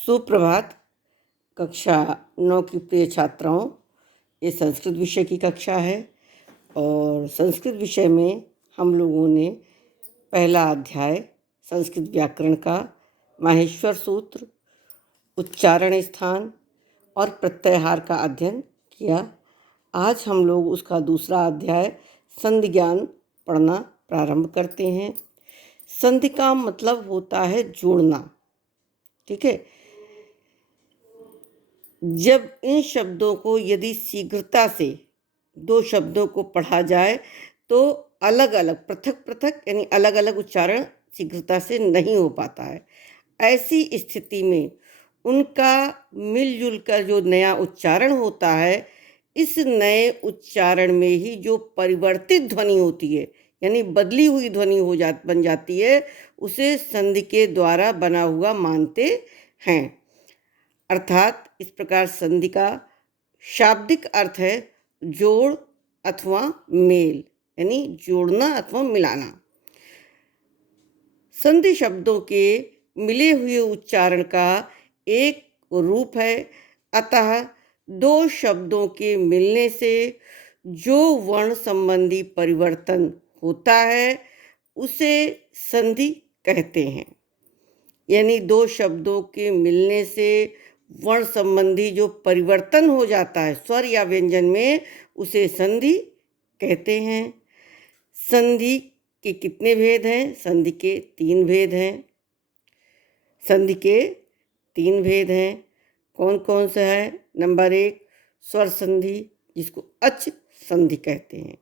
सुप्रभात। कक्षा 9 की प्रिय छात्राओं, ये संस्कृत विषय की कक्षा है और संस्कृत विषय में हम लोगों ने पहला अध्याय संस्कृत व्याकरण का माहेश्वर सूत्र, उच्चारण स्थान और प्रत्ययहार का अध्ययन किया। आज हम लोग उसका दूसरा अध्याय संधि ज्ञान पढ़ना प्रारंभ करते हैं। संधि का मतलब होता है जोड़ना, ठीक है। जब इन शब्दों को यदि शीघ्रता से दो शब्दों को पढ़ा जाए तो अलग अलग पृथक पृथक यानी अलग अलग उच्चारण शीघ्रता से नहीं हो पाता है। ऐसी स्थिति में उनका मिलजुल कर जो नया उच्चारण होता है, इस नए उच्चारण में ही जो परिवर्तित ध्वनि होती है यानी बदली हुई ध्वनि बन जाती है, उसे संधि के द्वारा बना हुआ मानते हैं। अर्थात इस प्रकार संधि का शाब्दिक अर्थ है जोड़ अथवा मेल, यानी जोड़ना अथवा मिलाना। संधि शब्दों के मिले हुए उच्चारण का एक रूप है, अतः दो शब्दों के मिलने से जो वर्ण संबंधी परिवर्तन होता है उसे संधि कहते हैं। यानी दो शब्दों के मिलने से वर्ण संबंधी जो परिवर्तन हो जाता है स्वर या व्यंजन में, उसे संधि कहते हैं। संधि के कितने भेद हैं? संधि के तीन भेद हैं। संधि के तीन भेद हैं। कौन कौन सा है? नंबर 1 स्वर संधि, जिसको अच संधि कहते हैं।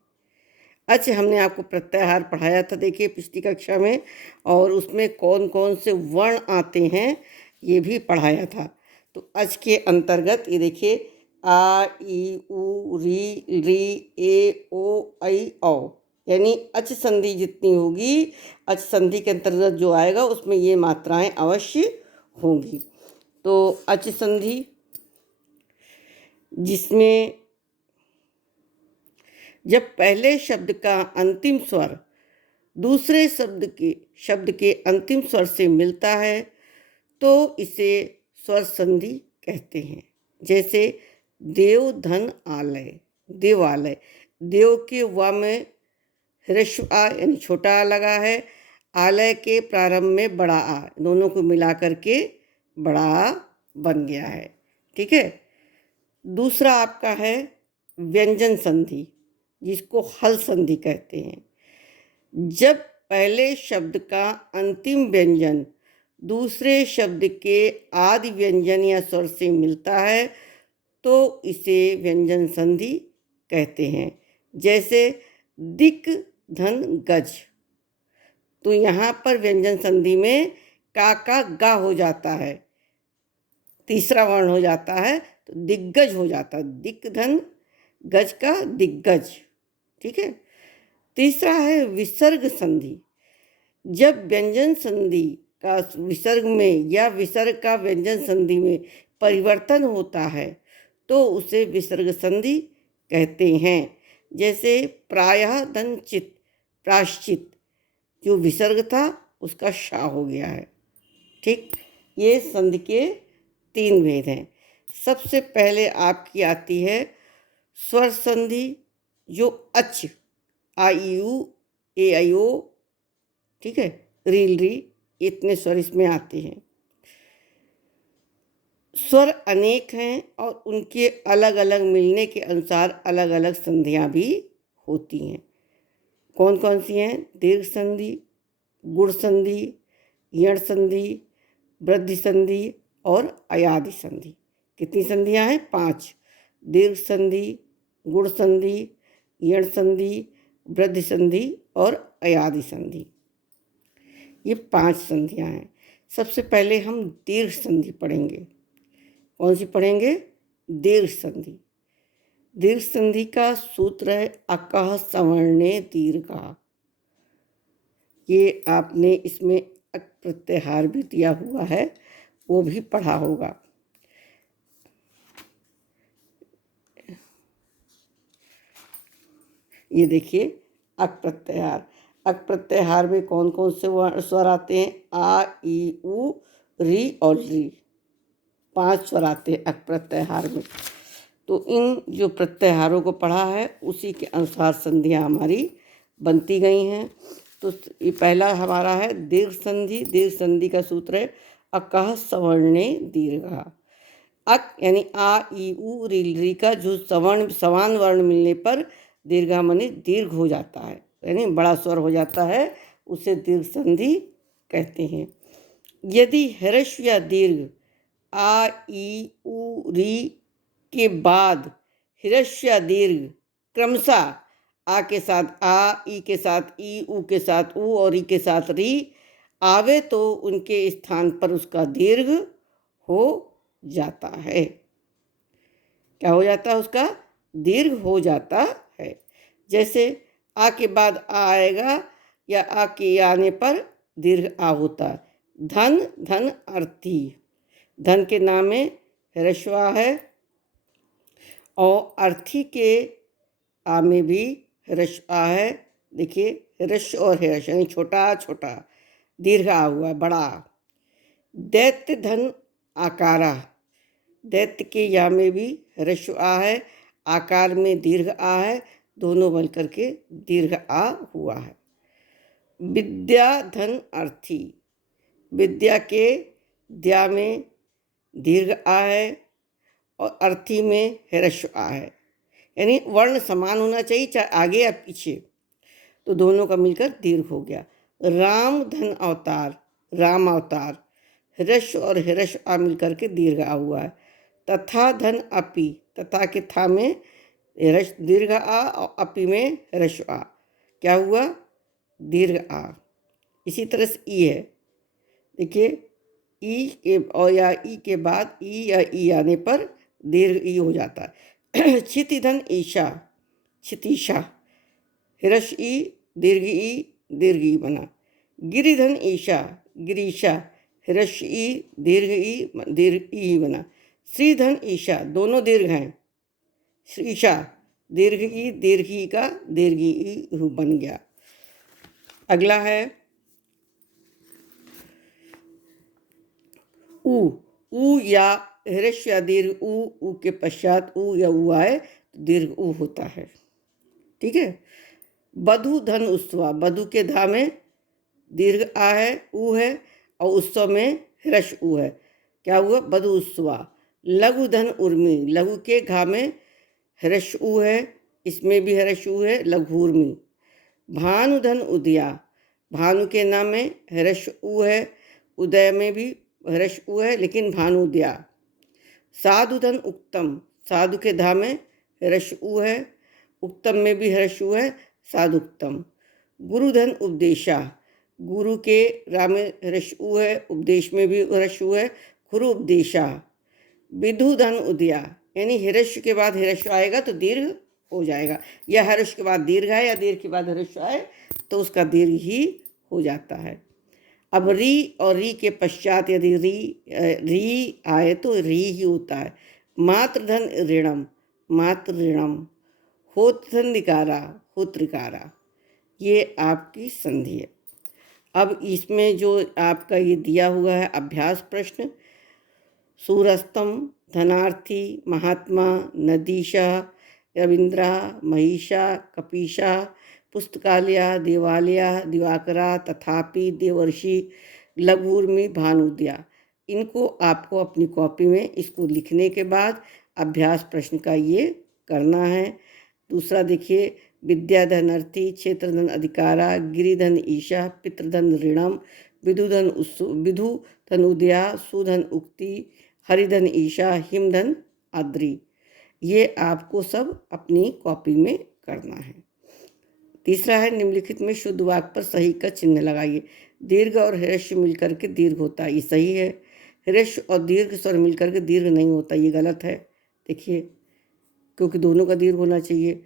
अच हमने आपको प्रत्ययहार पढ़ाया था, देखिए पिछली कक्षा में, और उसमें कौन कौन से वर्ण आते हैं ये भी पढ़ाया था। तो अच के अंतर्गत ये देखिए आ, ई, उ, री, री, ए, ओ, ऐ, औ, यानी अच संधि जितनी होगी, अच संधि के अंतर्गत जो आएगा उसमें ये मात्राएं अवश्य होंगी। तो अच संधि जिसमें जब पहले शब्द का अंतिम स्वर दूसरे शब्द के अंतिम स्वर से मिलता है तो इसे स्वर संधि कहते हैं। जैसे देव धन आलय, देवालय, देव के व में ह्रस्व आ यानी छोटा आ लगा है, आलय के प्रारंभ में बड़ा आ, दोनों को मिला करके बड़ा आ बन गया है, ठीक है। दूसरा आपका है व्यंजन संधि, जिसको हल संधि कहते हैं। जब पहले शब्द का अंतिम व्यंजन दूसरे शब्द के आदि व्यंजन या स्वर से मिलता है तो इसे व्यंजन संधि कहते हैं। जैसे दिक धन गज, तो यहाँ पर व्यंजन संधि में का गा हो जाता है, तीसरा वर्ण हो जाता है तो दिग्गज हो जाता है, दिक धन गज का दिग्गज, ठीक है। तीसरा है विसर्ग संधि। जब व्यंजन संधि का विसर्ग में या विसर्ग का व्यंजन संधि में परिवर्तन होता है तो उसे विसर्ग संधि कहते हैं। जैसे प्रायः धन चित, प्राश्चित, जो विसर्ग था उसका शा हो गया है, ठीक। ये संधि के तीन भेद हैं। सबसे पहले आपकी आती है स्वर संधि, जो अच, आ, ई, उ, ए, ऐ, ओ, ठीक है, रील, री, इतने स्वर इसमें आते हैं। स्वर अनेक हैं और उनके अलग अलग मिलने के अनुसार अलग अलग संधियां भी होती हैं। कौन कौन सी हैं? दीर्घ संधि, गुण संधि, यण संधि, वृद्धि संधि और अयादि संधि। कितनी संधियां हैं? 5। दीर्घ संधि, गुण संधि, यण संधि, वृद्धि संधि और अयादि संधि, ये 5 संधियां हैं। सबसे पहले हम दीर्घ संधि पढ़ेंगे। कौन सी पढ़ेंगे? दीर्घ संधि। दीर्घ संधि का सूत्र है अकः सवर्णे दीर्घा। ये आपने इसमें अक प्रत्ययहार भी दिया हुआ है, वो भी पढ़ा होगा। ये देखिए अक प्रत्ययहार। अक प्रत्ययहार में कौन कौन से स्वर आते हैं? आ, ई, उ, री और री, 5 स्वर आते हैं अक प्रत्याहार में। तो इन जो प्रत्याहारों को पढ़ा है उसी के अनुसार संधियाँ हमारी बनती गई हैं। तो ये पहला हमारा है दीर्घ संधि। दीर्घ संधि का सूत्र है अकः सवर्णे दीर्घः। अक यानी आ ई उ री का जो समान वर्ण मिलने पर दीर्घा माने दीर्घ हो जाता है, यानी बड़ा स्वर हो जाता है, उसे दीर्घ संधि कहते हैं। यदि ह्रस्व या दीर्घ आ ई उ री के बाद ह्रस्व या दीर्घ क्रमशः आ के साथ आ, ई के साथ ई, उ के साथ उ और ई के साथ री आवे तो उनके स्थान पर उसका दीर्घ हो जाता है। क्या हो जाता है? उसका दीर्घ हो जाता है। जैसे आ के बाद आ आएगा या आ के आने पर दीर्घ आ होता है। धन, धन, अर्थी। धन के नाम में ह्रस्व आ है और अर्थी के आ में भी ह्रस्व आ है। देखिए ह्रस्व और ह्रस्व यानी छोटा छोटा, दीर्घ आ हुआ बड़ा। दैत्य धन आकारा। दैत्य के या में भी ह्रस्व आ है, आकार में दीर्घ आ है, दोनों मिलकर के दीर्घ आ हुआ है। विद्या धन अर्थी। विद्या के द्या में दीर्घ आ है और अर्थी में ह्रस्व आ है, यानी वर्ण समान होना चाहिए चाहे आगे या पीछे, तो दोनों का मिलकर दीर्घ हो गया। राम धन अवतार। राम अवतार ह्रस्व और ह्रस्व आ मिलकर के दीर्घ आ हुआ है। तथा धन अपि। तथा के था में दीर्घ आ और अपि में ह्रस्व आ, क्या हुआ? दीर्घ आ। इसी तरह से ई है। देखिए ई के और या ई के बाद ई या ई आने पर दीर्घ ई हो जाता है। क्षिति धन ईशा। क्षितिशा ह्रस्व ई दीर्घ ई बना। गिरिधन ईशा। गिरीशा ह्रस्व ई दीर्घ ई बना। श्रीधन ईशा, दोनों दीर्घ हैं। ईशा दीर्घ ई का दीर्घ ई बन गया। अगला है ऊ या ह्रस्व या दीर्घ ऊ के पश्चात ऊ या ऊ आए तो दीर्घ ऊ होता है। ठीक है। बधु धन उत्सवा। बधु के धा में दीर्घ आ है, ऊ है और उत्सव में ह्रस्व ऊ है, क्या हुआ? बधु उत्सवा। लघु धन उर्मी। लघु के घा में ह्रस्व ऊ है, इसमें भी ह्रस्व ऊ है, लघु उर्मी। भानु धन उदया। भानु के नाम में ह्रस्व ऊ है, उदय में भी ह्रस्व ऊ है लेकिन भानु उदया। साधु धन उक्तम। साधु के धा में ह्रस्व ऊ है, उक्तम में भी ह्रस्व ऊ है, साधुक्तम। गुरुधन उपदेशा। गुरु के रा में ह्रस्व ऊ है, उपदेश में भी ह्रस्व ऊ है, गुरु उपदेशा। विधुधन उदया, यानी ह्रस्व के बाद ह्रस्व आएगा तो दीर्घ हो जाएगा, या ह्रस्व के बाद दीर्घ है या दीर्घ के बाद ह्रस्व आए तो उसका दीर्घ ही हो जाता है। अब री और री के पश्चात यदि री आए तो री ही होता है। मातृधन ऋणम। मातृ ऋणम। होत्रधन निकारा। होत्रिकारा। ये आपकी संधि है। अब इसमें जो आपका ये दिया हुआ है अभ्यास प्रश्न, सूरस्तम, धनार्थी, महात्मा, नदीशा, रविंद्रा, महिषा, कपीशा, पुस्तकालया, देवालया, दिवाकरा, तथापि, देवर्षि, लघुर्मि, भानुद्या। इनको आपको अपनी कॉपी में इसको लिखने के बाद अभ्यास प्रश्न का ये करना है। दूसरा देखिए, विद्याधन अर्थी, क्षेत्रधन अधिकारा, गिरिधन ईशा, पितृधन ऋणम, विधुधन उदया, सुधन उक्ति, हरिधन ईशा, हिमधन आद्री। ये आपको सब अपनी कॉपी में करना है। तीसरा है, निम्नलिखित में शुद्ध वाक्य पर सही का चिन्ह लगाइए। दीर्घ और ह्रस्व मिलकर के दीर्घ होता है, ये सही है। ह्रस्व और दीर्घ स्वर मिलकर के दीर्घ नहीं होता, ये गलत है। देखिए, क्योंकि दोनों का दीर्घ होना चाहिए।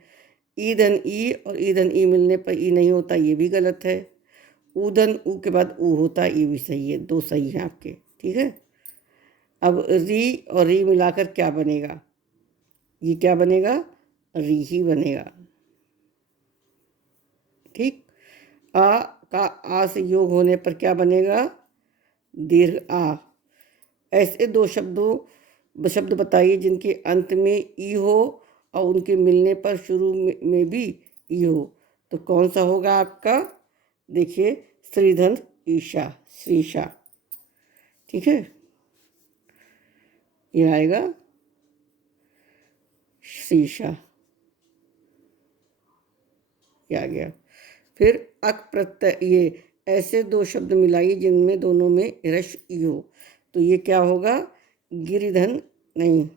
ईधन ई और ईधन ई मिलने पर ई नहीं होता, ये भी गलत है। ऊधन ऊ के बाद ऊ होता, ये भी सही है। दो सही हैं आपके। ठीक है। अब री और री मिलाकर क्या बनेगा? ये क्या बनेगा? री ही बनेगा। ठीक। आ का आ से योग होने पर क्या बनेगा? दीर्घ आ। ऐसे दो शब्दों शब्द बताइए जिनके अंत में ई हो और उनके मिलने पर शुरू में भी ई हो। तो कौन सा होगा आपका? देखिए, श्रीधन ईशा, श्रीशा। ठीक है, ये आएगा शीशा, ये आ गया। फिर अक प्रत्यय, ये ऐसे दो शब्द मिलाइए जिनमें दोनों में रस ई हो। तो ये क्या होगा? गिरिधन, नहीं,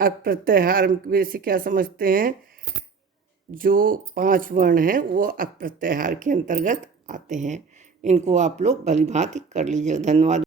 अक प्रत्याहार में से क्या समझते हैं? जो 5 वर्ण हैं वो अक प्रत्याहार के अंतर्गत आते हैं। इनको आप लोग भली भांति कर लीजिए। धन्यवाद।